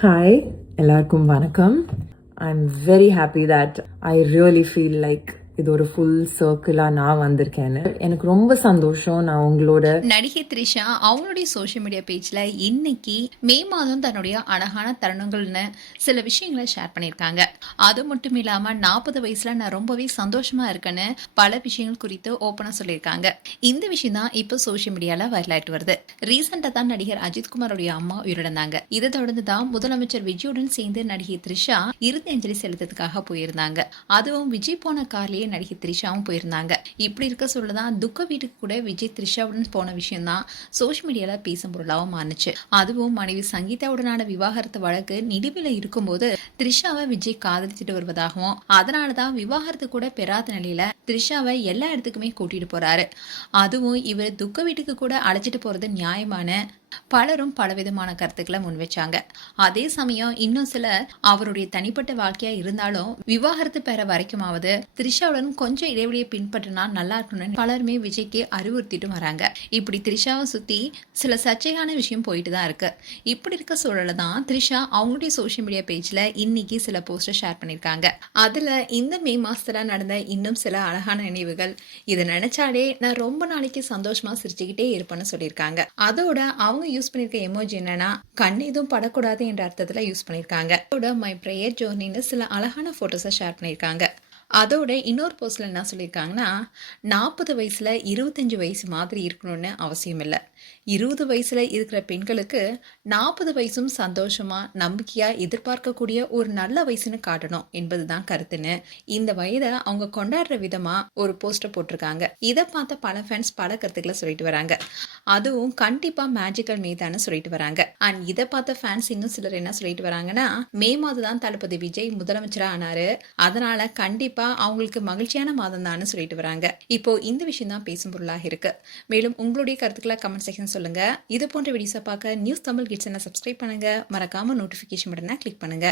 Hi, எல்லாருக்கும் வணக்கம். I'm very happy that I really feel like இது ஒரு ஃபுல் சர்க்கிளாக நான் வந்திருக்கேன்னு. எனக்கு ரொம்ப சந்தோஷம். நான் உங்களோட நடிகை த்ரிஷா அவங்களுடைய சோஷியல் மீடியா பேஜ்ல இன்னைக்கு மே மாதம் தன்னுடைய அழகான தருணங்கள்னு சில விஷயங்களை ஷேர் பண்ணியிருக்காங்க. அது மட்டும் இல்லாம 40 வயசுல நான் ரொம்பவே சந்தோஷமா இருக்கேன்னு பல விஷயங்கள் குறித்து ஓப்பனா சொல்லியிருக்காங்க. இந்த விஷயம் தான் இப்போ சோஷியல் மீடியால வைரலாயிட்டு வருது. ரீசெண்டா தான் நடிகர் அஜித்குமாரோடைய அம்மா உயிரிழந்தாங்க. இதை தொடர்ந்து தான் முதலமைச்சர் விஜயுடன் சேர்ந்து நடிகை த்ரிஷா இறுதி அஞ்சலி செலுத்ததுக்காக போயிருந்தாங்க. அதுவும் விஜய் போன கார்லயே நடிகை த்ரிஷாவும் போயிருந்தாங்க. இப்படி இருக்க சொல்லதான் துக்க வீட்டுக்கு கூட விஜய் த்ரிஷாவுடன் போன விஷயம் தான் சோஷியல் மீடியால பேசும் பொருளாகவும் மாறுச்சு. அதுவும் மனைவி சங்கீதாவுடனான விவாகரத்து வழக்கு நிலுவையில இருக்கும்போது த்ரிஷாவை விஜய் காதலிச்சுட்டு வருவதாகவும் அதனாலதான் விவாகரத்து கூட பெறாத நிலையில த்ரிஷாவை எல்லா இடத்துக்குமே கூட்டிட்டு போறாரு. அதுவும் இவர் துக்க வீட்டுக்கு கூட அழைச்சிட்டு போறது நியாயமான பலரும் பலவிதமான கருத்துக்களை முன் வச்சாங்க. அதே சமயம் இன்னும் சில அவருடைய தனிப்பட்ட வாழ்க்கையா இருந்தாலும் விவாகரத்து பெற வரைக்குமாவது த்ரிஷாவுடன் கொஞ்சம் இடைவெளியை பின்பற்றினா நல்லா இருக்கணும்னு பலருமே விஜய்க்கு அறிவுறுத்திட்டு வராங்க. இப்படி த்ரிஷாவை சுத்தி சில சர்ச்சையான விஷயம் போயிட்டு தான் இருக்கு. இப்படி இருக்க சூழல தான் த்ரிஷா அவங்களுடைய சோஷியல் மீடியா பேஜ்ல இன்னைக்கு சில போஸ்டர் ஷேர் பண்ணிருக்காங்க. அதுல இந்த மே மாசத்துல நடந்த இன்னும் சில அழகான நினைவுகள், இதை நினைச்சாலே நான் ரொம்ப நாளைக்கு சந்தோஷமா சிரிச்சுக்கிட்டே இருப்பேன்னு சொல்லியிருக்காங்க. அதோட அவங்க யூஸ் பண்ணிருக்க எமோஜி என்னன்னா கண் எதுவும் படக்கூடாது என்ற அர்த்தத்துல யூஸ் பண்ணிருக்காங்க. அதோட மை பிரேயர் ஜோர்னின்னு சில அழகான போட்டோஸை ஷேர் பண்ணிருக்காங்க. அதோட இன்னொரு போஸ்ட்ல என்ன சொல்லியிருக்காங்கன்னா 40 வயசுல 25 வயசு மாதிரி இருக்கணும்னு அவசியம் இல்லை. 20 வயசுல இருக்கிற பெண்களுக்கு 40 வயசும் சந்தோஷமா நம்பிக்கையா எதிர்பார்க்கக்கூடிய ஒரு நல்ல வயசுன்னு காட்டணும் என்பதுதான் கருத்துன்னு இந்த வயதை அவங்க கொண்டாடுற விதமா ஒரு போஸ்டர் போட்டிருக்காங்க. இதை பார்த்த பல ஃபேன்ஸ் பல கருத்துக்களை சொல்லிட்டு வராங்க. அதுவும் கண்டிப்பா மேஜிக்கல் மே தானே சொல்லிட்டு வராங்க. அண்ட் இதை பார்த்த ஃபேன்ஸ் இன்னும் சிலர் என்ன சொல்லிட்டு வராங்கன்னா மே மாதம் தான் தளபதி விஜய் முதலமைச்சரா ஆனாரு, அதனால கண்டிப்பா அவங்களுக்கு மகிழ்ச்சியான மாதம் தான் சொல்லிட்டு வராங்க. இப்போ இந்த விஷயம் தான் பேசும் பொருளாக இருக்கு. மேலும் உங்களுடைய கருத்துக்களை கமெண்ட் செக்ஷன் சொல்லுங்க. இது போன்ற வீடியோஸை பார்க்க நியூஸ் தமிழ் கிட்ஸ் சப்ஸ்கிரைப் பண்ணுங்க. மறக்காம நோட்டிபிகேஷன் பட்டனை கிளிக் பண்ணுங்க.